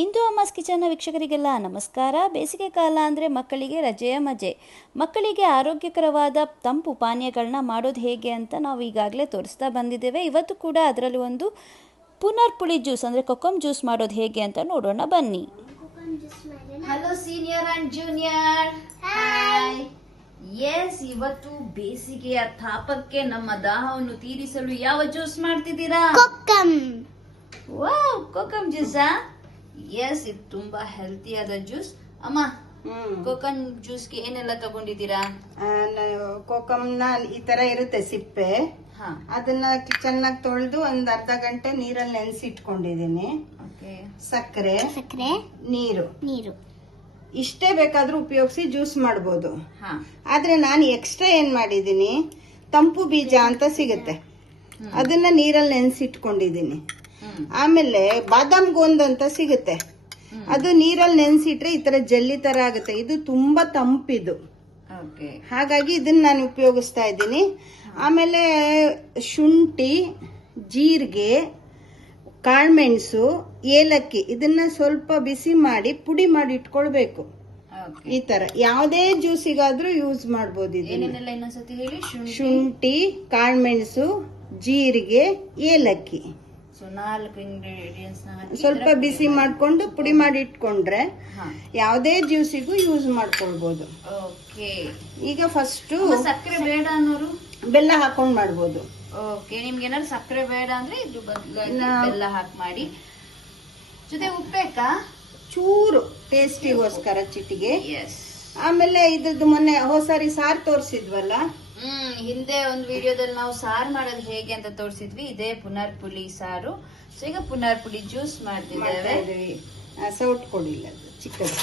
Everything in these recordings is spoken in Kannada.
ಇಂದು ಅಮ್ಮಸ್ ಕಿಚನ್ನ ವೀಕ್ಷಕರಿಗೆಲ್ಲ ನಮಸ್ಕಾರ. ಬೇಸಿಗೆ ಕಾಲ ಅಂದರೆ ಮಕ್ಕಳಿಗೆ ರಜೆಯ ಮಜೆ. ಮಕ್ಕಳಿಗೆ ಆರೋಗ್ಯಕರವಾದ ತಂಪು ಪಾನೀಯಗಳನ್ನ ಮಾಡೋದು ಹೇಗೆ ಅಂತ ನಾವು ಈಗಾಗಲೇ ತೋರಿಸ್ತಾ ಬಂದಿದ್ದೇವೆ. ಇವತ್ತು ಕೂಡ ಅದರಲ್ಲಿ ಒಂದು ಪುನರ್ಪುಳಿ ಜ್ಯೂಸ್ ಅಂದರೆ ಕೊಕೊಮ್ ಜ್ಯೂಸ್ ಮಾಡೋದು ಹೇಗೆ ಅಂತ ನೋಡೋಣ ಬನ್ನಿ. Hello senior and junior, hi. Yes, ಇವತ್ತು ಬೇಸಿಗೆಯ ತಾಪಕ್ಕೆ ನಮ್ಮ ದಾಹವನ್ನು ತೀರಿಸಲು ಯಾವ ಜ್ಯೂಸ್ ಮಾಡ್ತಿದ್ದೀರಾ? ಕೊಕ್ಕಮ್. ವಾವ್, ಕೊಕೊಮ್ ಜ್ಯೂಸಾ? ಎಸ್, ಇದು ತುಂಬಾ ಹೆಲ್ತಿ ಆದ ಜ್ಯೂಸ್. ಅಮ್ಮ, ಕೊಕೊಮ್ ಜ್ಯೂಸ್ಗೆ ಏನೆಲ್ಲ ತಗೊಂಡಿದ್ದೀರಾ? ಕೋಕಮ್ನ ಈ ತರ ಇರುತ್ತೆ ಸಿಪ್ಪೆ, ಅದನ್ನ ಚೆನ್ನಾಗಿ ತೊಳೆದು ಒಂದ್ ಅರ್ಧ ಗಂಟೆ ನೀರಲ್ಲಿ ನೆನೆಸಿ ಇಟ್ಕೊಂಡಿದೀನಿ. ಸಕ್ಕರೆ, ನೀರು ಇಷ್ಟೇ ಬೇಕಾದ್ರೂ ಉಪಯೋಗಿಸಿ ಜ್ಯೂಸ್ ಮಾಡಬಹುದು. ಆದ್ರೆ ನಾನು ಎಕ್ಸ್ಟ್ರಾ ಏನ್ ಮಾಡಿದೀನಿ, ತಂಪು ಬೀಜ ಅಂತ ಸಿಗುತ್ತೆ, ಅದನ್ನ ನೀರಲ್ಲಿ ನೆನೆಸಿ ಇಟ್ಕೊಂಡಿದೀನಿ. ಆಮೇಲೆ ಬಾದಾಮ್ ಗೋಂದ್ ಅಂತ ಸಿಗುತ್ತೆ, ಅದು ನೀರಲ್ಲಿ ನೆನೆಸಿಟ್ರೆ ಈ ತರ ಜಲ್ಲಿ ತರ ಆಗುತ್ತೆ. ಇದು ತುಂಬಾ ತಂಪಿದು, ಹಾಗಾಗಿ ಇದನ್ನ ನಾನು ಉಪಯೋಗಿಸ್ತಾ ಇದ್ದೀನಿ. ಆಮೇಲೆ ಶುಂಠಿ, ಜೀರಿಗೆ, ಕಾಳುಮೆಣಸು, ಏಲಕ್ಕಿ ಇದನ್ನ ಸ್ವಲ್ಪ ಬಿಸಿ ಮಾಡಿ ಪುಡಿ ಮಾಡಿ ಇಟ್ಕೊಳ್ಬೇಕು. ಈ ತರ ಯಾವುದೇ ಜ್ಯೂಸಿಗಾದ್ರೂ ಯೂಸ್ ಮಾಡಬಹುದು. ಇನ್ನೊಂದ್ಸತಿ ಹೇಳಿ. ಶುಂಠಿ, ಕಾಳುಮೆಣಸು, ಜೀರಿಗೆ, ಏಲಕ್ಕಿ, 4 ಇಂಗ್ರೀಡಿಯೆಂಟ್ಸ್ ಸ್ವಲ್ಪ ಬಿಸಿ ಮಾಡ್ಕೊಂಡು ಪುಡಿ ಮಾಡಿ ಇಟ್ಕೊಂಡ್ರೆ ಯಾವುದೇ ಜ್ಯೂಸಿಗೂ ಯೂಸ್ ಮಾಡ್ಕೊಳ್ಬಹುದು. ಈಗ ಫಸ್ಟ್ ಸಕ್ಕರೆ ಬೇಡ ಅನ್ನೋರು ಬೆಲ್ಲ ಹಾಕೊಂಡ್ ಮಾಡ್ಬೋದು. ಓಕೆ, ನಿಮ್ಗೆ ಏನಾದ್ರು ಸಕ್ಕರೆ ಬೇಡ ಅಂದ್ರೆ ಇದು ಬದಲಾಗಿ ಬೆಲ್ಲ ಹಾಕಿ ಮಾಡಿ. ಜೊತೆ ಉಪ್ಪಬೇಕಾ? ಚೂರು ಟೇಸ್ಟಿಗೋಸ್ಕರ ಚಿಟಿಗೆ. ಎಸ್. ಆಮೇಲೆ ಇದ್ರದ್ದು ಮೊನ್ನೆ ಹೋಸಾರಿ ಸಾರು ತೋರಿಸಿದ್ವಲ್ಲ, ಹಿಂದೆ ಒಂದು ವಿಡಿಯೋದಲ್ಲಿ ನಾವು ಸಾರು ಮಾಡೋದು ಹೇಗೆ ಅಂತ ತೋರಿಸಿದ್ವಿ. ಇದೇ ಪುನರ್ಪುಳಿ ಸಾರು. ಸೊ ಈಗ ಪುನರ್ಪುಳಿ ಜ್ಯೂಸ್ ಮಾಡ್ತಿದ್ದೇವೆ. ಸೌಟ್ ಕೊಡಿಲ್ಲ, ಚಿಕ್ಕದು.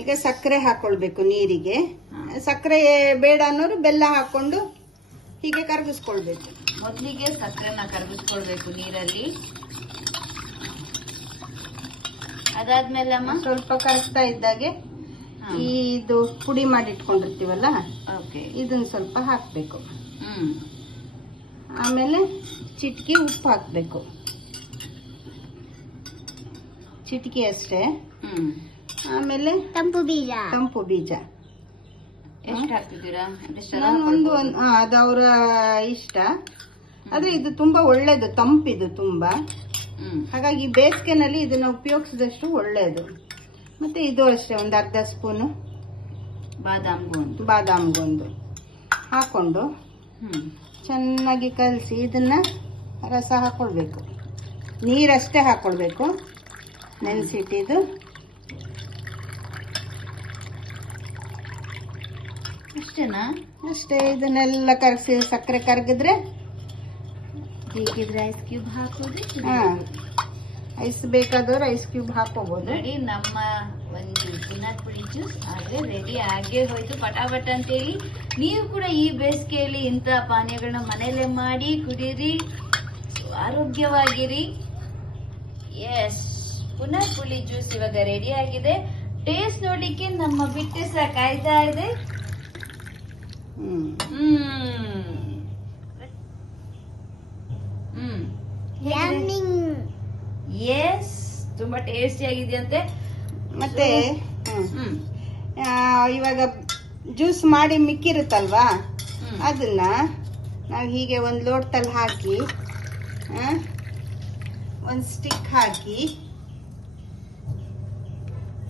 ಈಗ ಸಕ್ಕರೆ ಹಾಕೊಳ್ಬೇಕು ನೀರಿಗೆ. ಸಕ್ಕರೆ ಬೇಡ ಅನ್ನೋರು ಬೆಲ್ಲ ಹಾಕೊಂಡು ಹೀಗೆ ಕರಗಿಸ್ಕೊಳ್ಬೇಕು. ಮೊದಲಿಗೆ ಸಕ್ಕರೆನ ಕರಗಿಸ್ಕೊಳ್ಬೇಕು ನೀರಲ್ಲಿ. ಅದಾದ್ಮೇಲೆ ಅಮ್ಮ ಸ್ವಲ್ಪ ಕರಗ್ತಾ ಇದ್ದಾಗೆ ಇದು ಪುಡಿ ಮಾಡಿ ಇಟ್ಕೊಂಡಿರ್ತೀವಲ್ಲ, ಇದನ್ನ ಸ್ವಲ್ಪ ಹಾಕ್ಬೇಕು. ಆಮೇಲೆ ಚಿಟಿಕೆ ಉಪ್ಪು ಹಾಕ್ಬೇಕು, ಚಿಟಿಕೆ ಅಷ್ಟೇ. ಆಮೇಲೆ ತಂಪು ಬೀಜ ಎಷ್ಟು ಹಾಕ್ತಿದ್ದೀರಾ? ನಾನು ಅದು ಅವರ ಇಷ್ಟ. ಆದ್ರೆ ಇದು ತುಂಬಾ ಒಳ್ಳೇದು, ತಂಪಿದು ತುಂಬಾ. ಹಾಗಾಗಿ ಬೇಸಿಗೆನಲ್ಲಿ ಇದನ್ನ ಉಪಯೋಗಿಸಿದಷ್ಟು ಒಳ್ಳೇದು. ಮತ್ತೆ ಇದು ಅಷ್ಟೇ, ಒಂದು ಅರ್ಧ ಸ್ಪೂನು ಬಾದಾಮ್ ಗೋಂದು ಹಾಕೊಂಡು ಚೆನ್ನಾಗಿ ಕಲಸಿ ಇದನ್ನ ರಸ ಹಾಕೊಳ್ಬೇಕು. ನೀರಷ್ಟೇ ಹಾಕೊಳ್ಬೇಕು, ನೆನೆಸಿಟ್ಟಿದ್ದು. ಅಷ್ಟೇನಾ? ಅಷ್ಟೇ. ಇದನ್ನೆಲ್ಲ ಕರಗಿಸಿ ಸಕ್ಕರೆ ಕರಗಿದ್ರೆ ಬೇಕಿದ್ರೆ ಐಸ್ ಕ್ಯೂಬ್ ಹಾಕೋದು. ಐಸ್ ಬೇಕಾದವ್ರು ಐಸ್ ಕ್ಯೂಬ್ ಹಾಕೋಬಹುದು. ನೋಡಿ, ನಮ್ಮ ಒಂದು ಪುನರ್ಪುಳಿ ಜ್ಯೂಸ್ ಆದ್ರೆ ರೆಡಿ ಆಗೇ ಹೋಯ್ತು ಪಟಾಪಟ್ ಅಂತೇಳಿ. ನೀವು ಕೂಡ ಈ ಬೇಸಿಗೆಯಲ್ಲಿ ಇಂಥ ಪಾನೀಯಗಳನ್ನ ಮನೆಯಲ್ಲೇ ಮಾಡಿ ಕುಡೀರಿ, ಆರೋಗ್ಯವಾಗಿರಿ. ಎಸ್, ಪುನರ್ಪುಳಿ ಜ್ಯೂಸ್ ಇವಾಗ ರೆಡಿ ಆಗಿದೆ. ಟೇಸ್ಟ್ ನೋಡ್ಲಿಕ್ಕೆ ನಮ್ಮ ಬಿಟ್ಟೆ ಸಹ ಕಾಯ್ತಾ ಇದೆ. ಎಸ್, ತುಂಬಾ ಟೇಸ್ಟಿ ಆಗಿದೆಯಂತೆ. ಮತ್ತೆ ಇವಾಗ ಜ್ಯೂಸ್ ಮಾಡಿ ಮಿಕ್ಕಿರುತ್ತಲ್ವಾ, ಅದನ್ನ ನಾವು ಹೀಗೆ ಒಂದು ಲೋಟದಲ್ಲಿ ಹಾಕಿ ಒಂದು ಸ್ಟಿಕ್ ಹಾಕಿ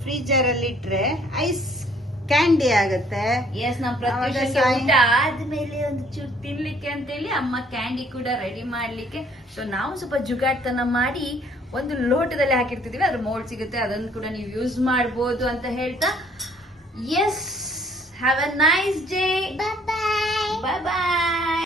ಫ್ರೀಜರ್ ಅಲ್ಲಿ ಇಟ್ರೆ ಐಸ್ ಕ್ಯಾಂಡಿ ಆಗುತ್ತೆ. ಎಸ್, ನಮ್ಮ ಪ್ರತಿ ಊಟ ಆದ್ಮೇಲೆ ಒಂದು ಚೂರು ತಿನ್ಲಿಕ್ಕೆ ಅಂತೇಳಿ ಅಮ್ಮ ಕ್ಯಾಂಡಿ ಕೂಡ ರೆಡಿ ಮಾಡ್ಲಿಕ್ಕೆ. ಸೊ ನಾವು ಸ್ವಲ್ಪ ಜುಗಾಡ್ತನ ಮಾಡಿ ಒಂದು ಲೋಟದಲ್ಲಿ ಹಾಕಿರ್ತಿದೀವಿ, ಅದ್ರ ಮೋಲ್ಡ್ ಸಿಗುತ್ತೆ, ಅದನ್ನು ಕೂಡ ನೀವು ಯೂಸ್ ಮಾಡಬಹುದು ಅಂತ ಹೇಳ್ತಾ, yes, have a nice day. Bye bye.